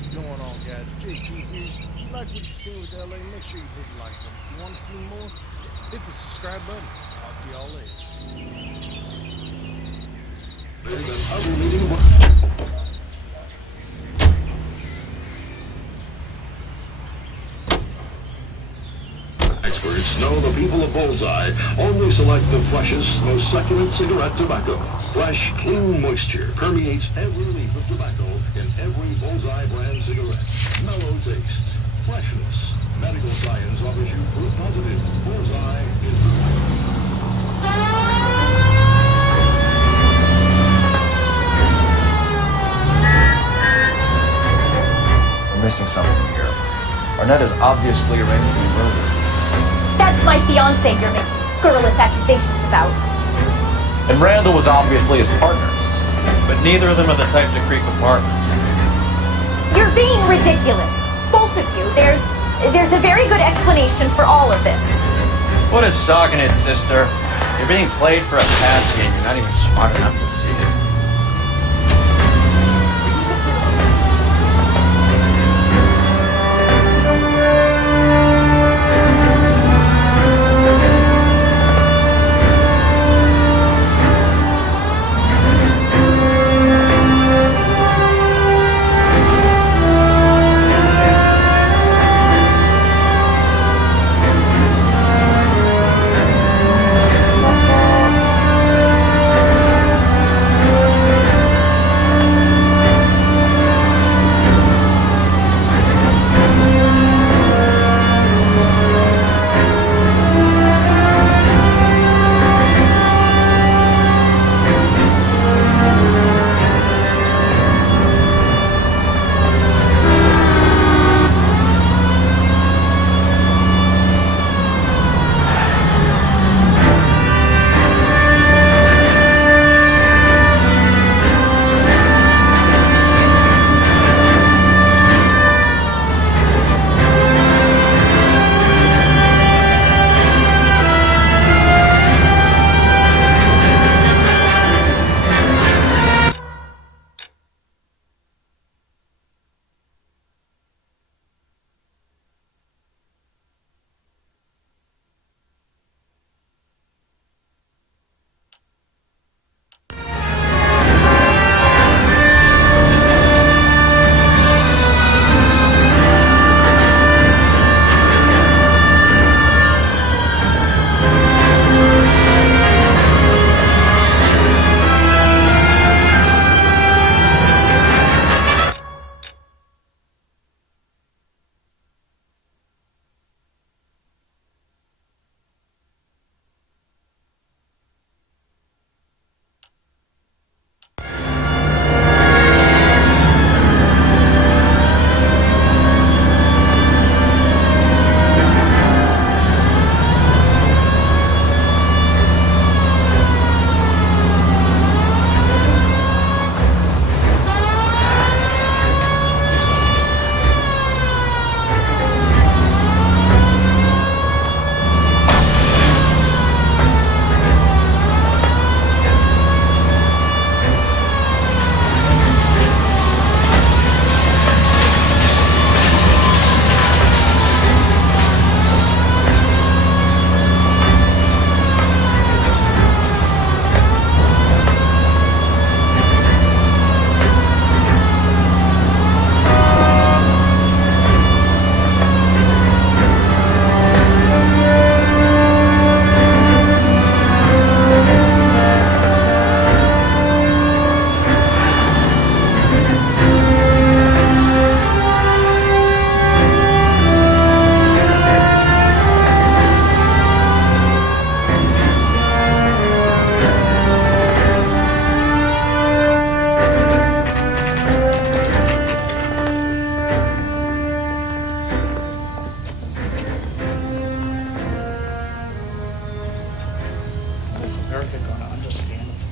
What's going on, guys? JT here. If you like what you seen with LA, make sure you hit like them. If you want to see more, hit the subscribe button. Talk to y'all later. Experts know the people of Bullseye only select the freshest, most succulent cigarette tobacco. Fresh, clean moisture permeates every leaf of tobacco in every Bullseye brand cigarette. Mellow taste, freshness. Medical science offers you proof positive. Bullseye is We're missing something here. Arnett is obviously arranging a murder. That's my fiancé you're making scurrilous accusations about. And Randall was obviously his partner. But neither of them are the type to creep apartments. You're being ridiculous. Both of you. There's a very good explanation for all of this. What is sogging it, sister? You're being played for a patsy and you're not even smart enough to see it.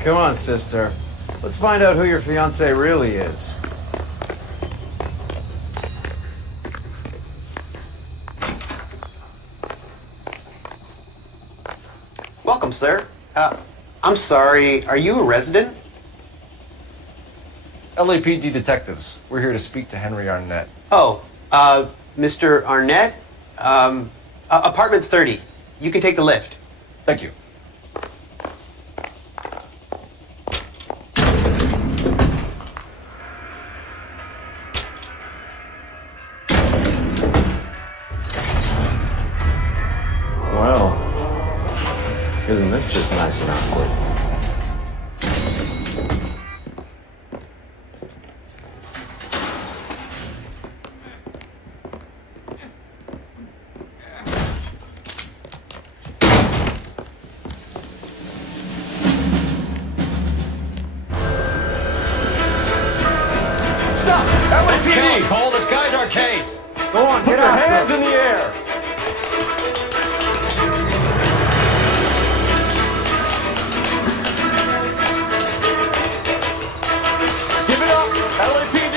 Come on, sister. Let's find out who your fiancé really is. Welcome, sir. I'm sorry, are you a resident? LAPD detectives. We're here to speak to Henry Arnett. Oh, Mr. Arnett? Apartment 30. You can take the lift. Thank you. Well, isn't this just nice and awkward? Stop! LAPD! Cole, this guy's our case. Go on, Put your hands in the air! Give it up, LAPD!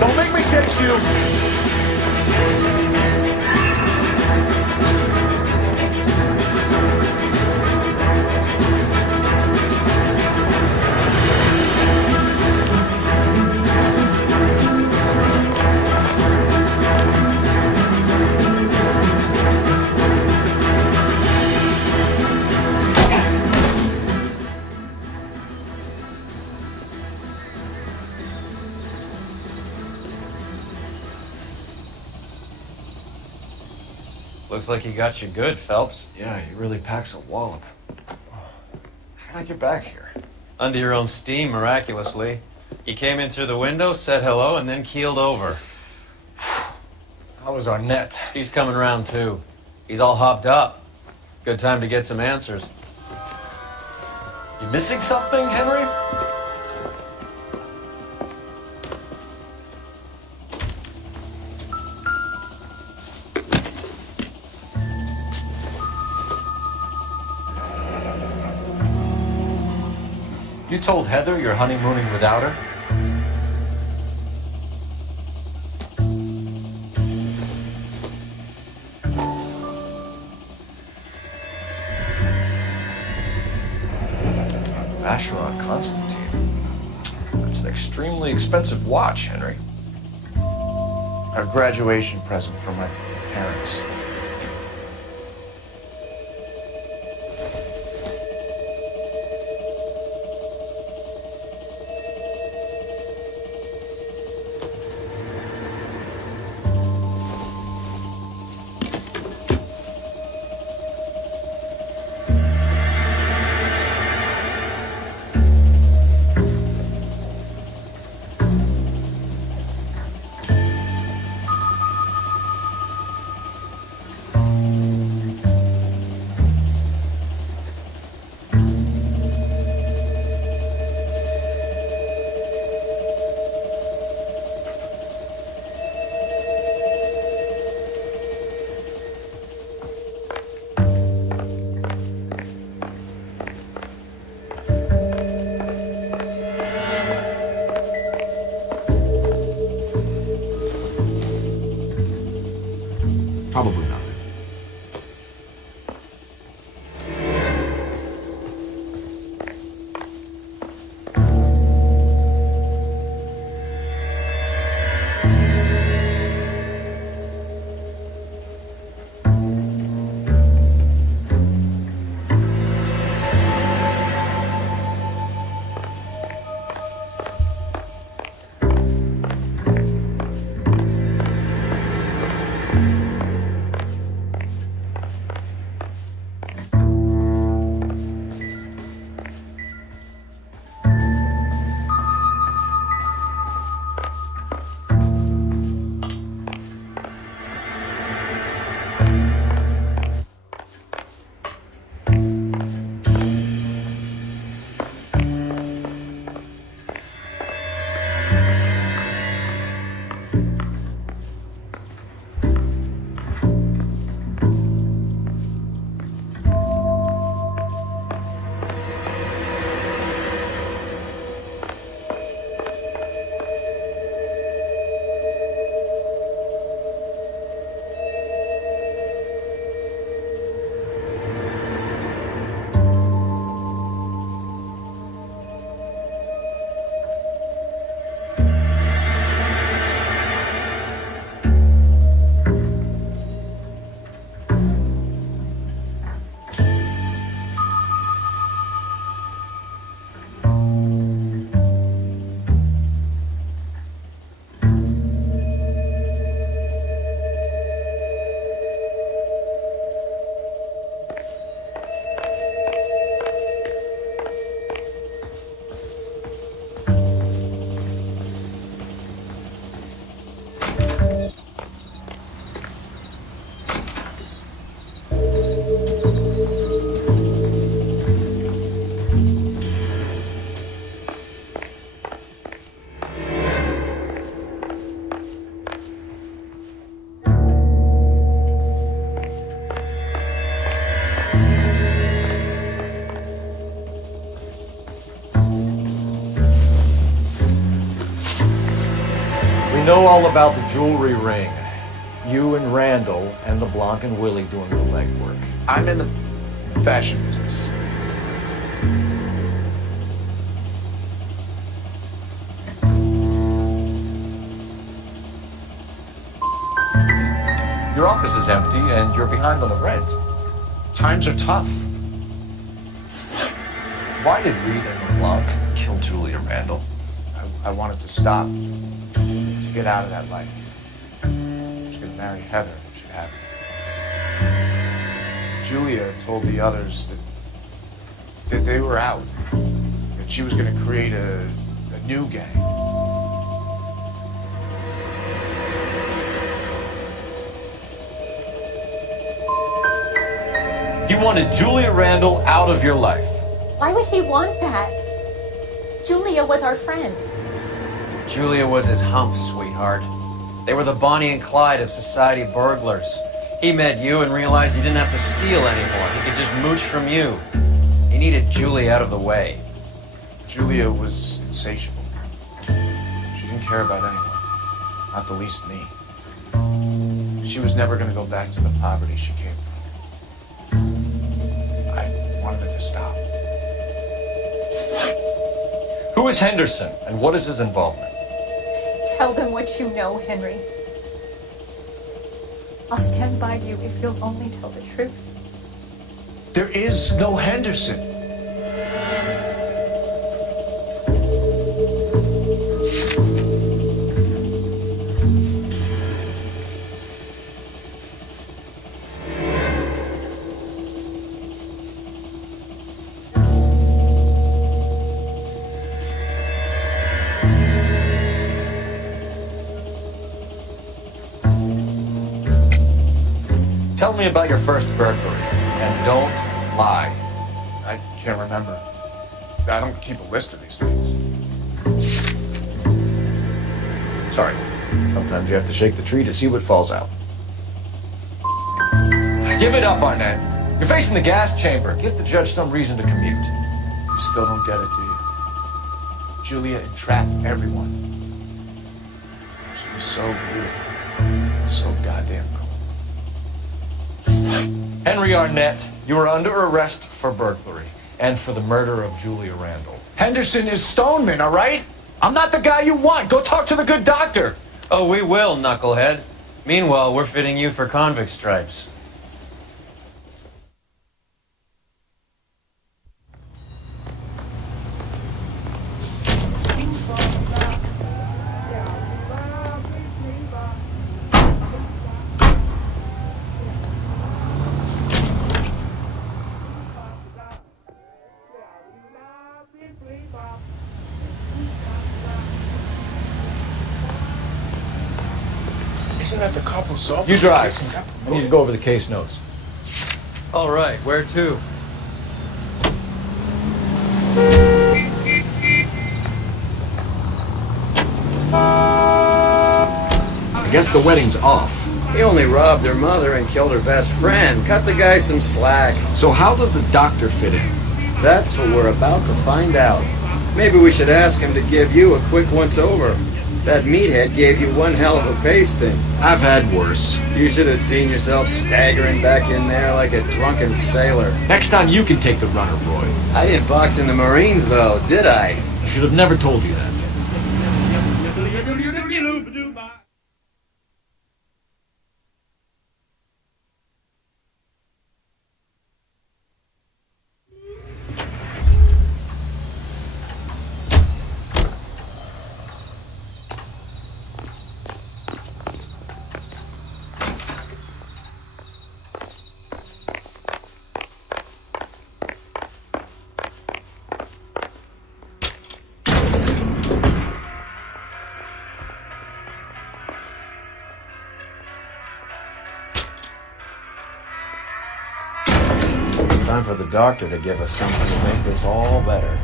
Don't make me chase you! Looks like he got you good, Phelps. Yeah, he really packs a wallop. How'd I get back here? Under your own steam, miraculously. He came in through the window, said hello, and then keeled over. How was Arnett? He's coming around, too. He's all hopped up. Good time to get some answers. You missing something, Henry? You told Heather you're honeymooning without her? Vacheron Constantine. That's an extremely expensive watch, Henry. A graduation present for my parents. Probably not. all about the jewelry ring. You and Randall and LeBlanc and Willie doing the legwork. I'm in the fashion business. Your office is empty and you're behind on the rent. Times are tough. Why did Reed and LeBlanc kill Julia Randall? I wanted to stop, to get out of that life. She could marry Heather if she'd have it. Julia told the others that they were out, that she was going to create a new gang. You wanted Julia Randall out of your life. Why would he want that? Julia was our friend. Julia was his hump, sweetheart. They were the Bonnie and Clyde of society burglars. He met you and realized he didn't have to steal anymore. He could just mooch from you. He needed Julia out of the way. Julia was insatiable. She didn't care about anyone, not the least me. She was never going to go back to the poverty she came from. I wanted it to stop. Who is Henderson, and what is his involvement? Tell them what you know, Henry. I'll stand by you if you'll only tell the truth. There is no Henderson. Tell me about your first burglary, and don't lie. I can't remember. I don't keep a list of these things. Sorry. Sometimes you have to shake the tree to see what falls out. Give it up, Arnett. You're facing the gas chamber. Give the judge some reason to commute. You still don't get it, do you? Julia entrapped everyone. She was so beautiful. And so goddamn cold. Henry Arnett, you are under arrest for burglary and for the murder of Julia Randall. Henderson is Stoneman, all right? I'm not the guy you want. Go talk to the good doctor. Oh, we will, knucklehead. Meanwhile, we're fitting you for convict stripes. Isn't that the couple's office? You drive. I need to go over the case notes. All right, where to? I guess the wedding's off. He only robbed her mother and killed her best friend. Cut the guy some slack. So how does the doctor fit in? That's what we're about to find out. Maybe we should ask him to give you a quick once-over. That meathead gave you one hell of a pasting. I've had worse. You should have seen yourself staggering back in there like a drunken sailor. Next time you can take the runner, Roy. I didn't box in the Marines, though, did I? I should have never told you that. Time for the doctor to give us something to make this all better.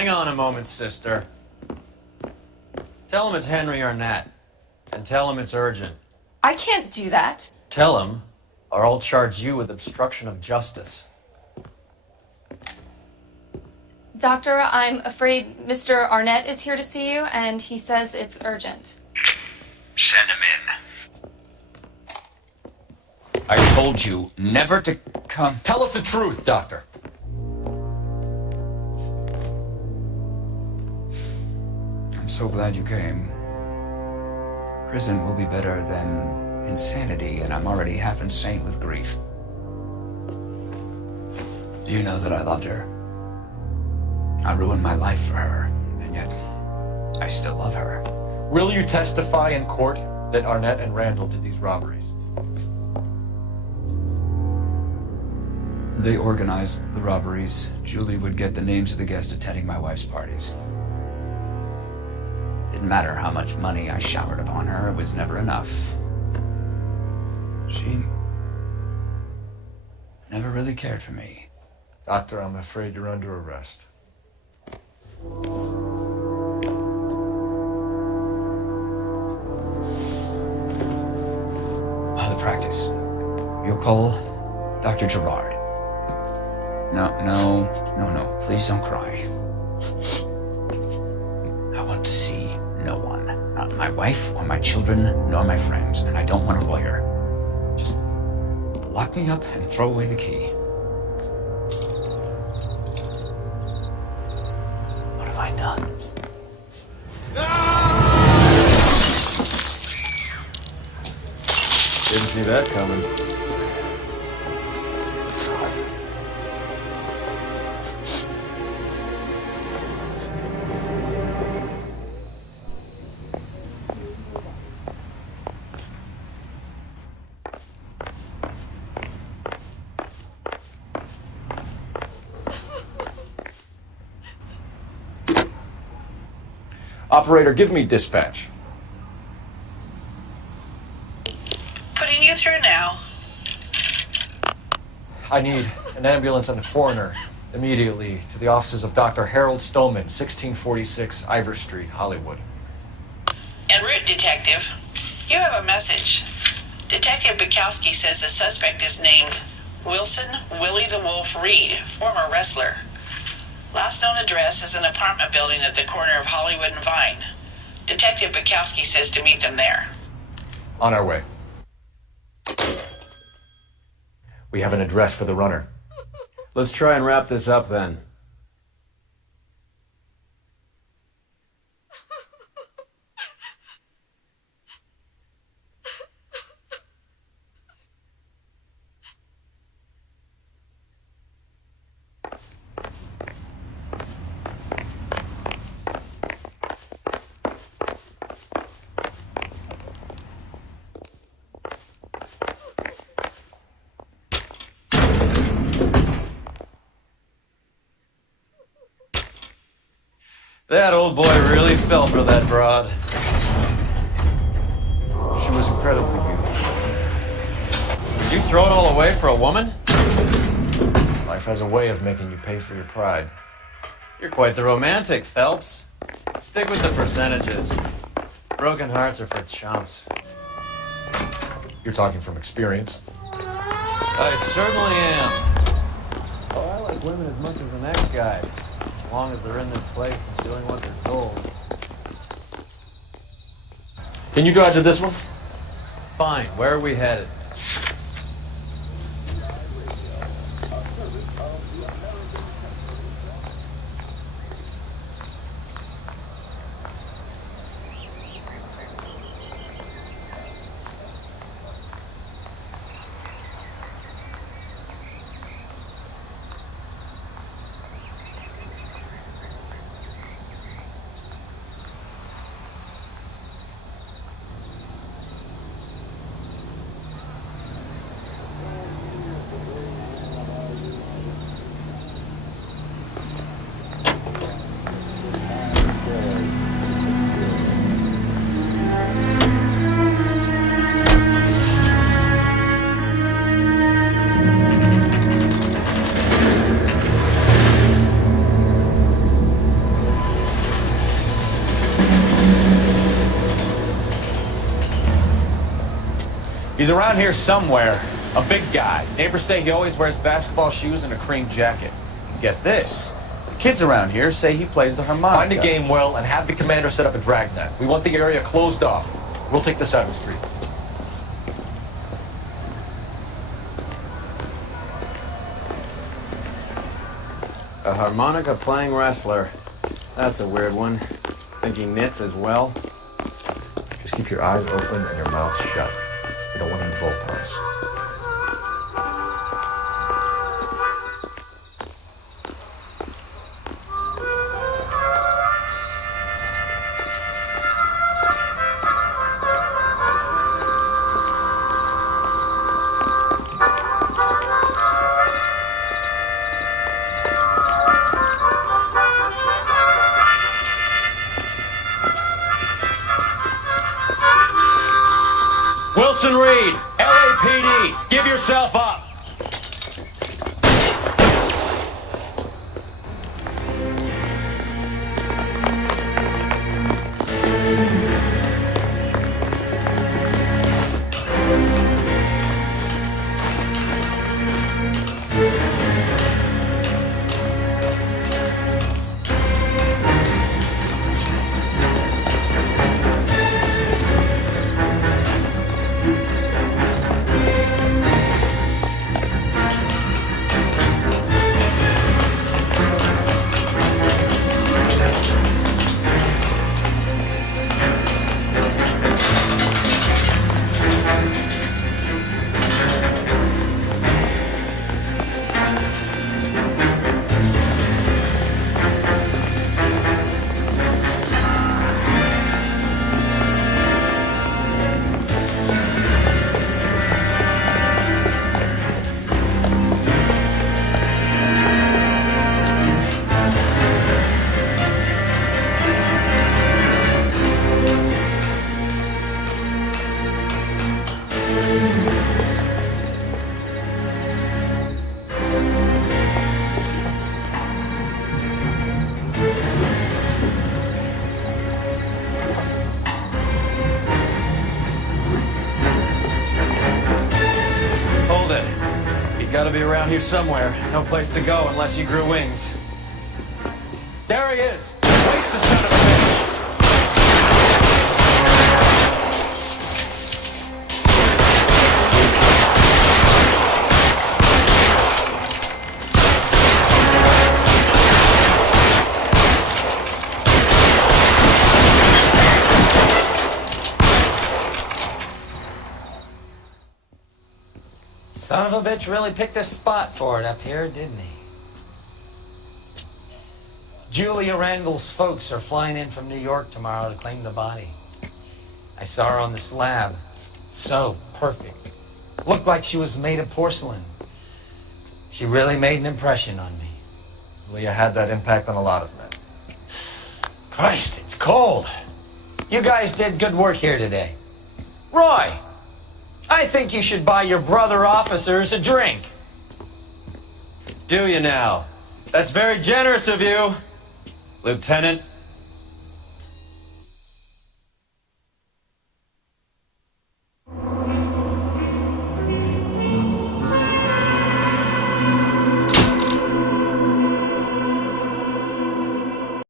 Hang on a moment, sister. Tell him it's Henry Arnett. And tell him it's urgent. I can't do that. Tell him, or I'll charge you with obstruction of justice. Doctor, I'm afraid Mr. Arnett is here to see you, and he says it's urgent. Send him in. I told you never to come. Tell us the truth, Doctor. I'm so glad you came. Prison will be better than insanity, and I'm already half insane with grief. Do you know that I loved her? I ruined my life for her, and yet I still love her. Will you testify in court that Arnett and Randall did these robberies? They organized the robberies. Julie would get the names of the guests attending my wife's parties. Didn't matter how much money I showered upon her, it was never enough. She never really cared for me. Doctor, I'm afraid you're under arrest. The practice. You'll call Dr. Gerard. No. Please don't cry. I want to see no one. Not my wife or my children, nor my friends. And I don't want a lawyer. Just lock me up and throw away the key. What have I done? Didn't see that coming. Operator, give me dispatch. Putting you through now. I need an ambulance and the coroner immediately to the offices of Dr. Harold Stoneman, 1646 Ivor Street, Hollywood. En route, Detective. You have a message. Detective Bukowski says the suspect is named Wilson Willie the Wolf Reed, former wrestler. Last known address is an apartment building at the corner of Hollywood and Vine. Detective Bukowski says to meet them there. On our way. We have an address for the runner. Let's try and wrap this up then. That old boy really fell for that broad. She was incredibly beautiful. Did you throw it all away for a woman? Life has a way of making you pay for your pride. You're quite the romantic, Phelps. Stick with the percentages. Broken hearts are for chumps. You're talking from experience. I certainly am. Oh, I like women as much as the next guy. As long as they're in this place and doing what they're told. Can you drive to this one? Fine. Where are we headed? He's around here somewhere. A big guy. Neighbors say he always wears basketball shoes and a cream jacket. And get this. Kids around here say he plays the harmonica. Find a game well and have the commander set up a dragnet. We want the area closed off. We'll take the side of the street. A harmonica playing wrestler. That's a weird one. Think he knits as well? Just keep your eyes open and your mouth shut. We don't want him to vote on us. Wilson Reed, LAPD, give yourself up. Gotta be around here somewhere. No place to go unless he grew wings. There he is! Waste the son of a bitch! Son of a bitch really picked a spot for it up here, didn't he? Julia Randall's folks are flying in from New York tomorrow to claim the body. I saw her on the slab. So perfect. Looked like she was made of porcelain. She really made an impression on me. Well, you had that impact on a lot of men. Christ, it's cold. You guys did good work here today. Roy! I think you should buy your brother officers a drink. Do you now? That's very generous of you, Lieutenant.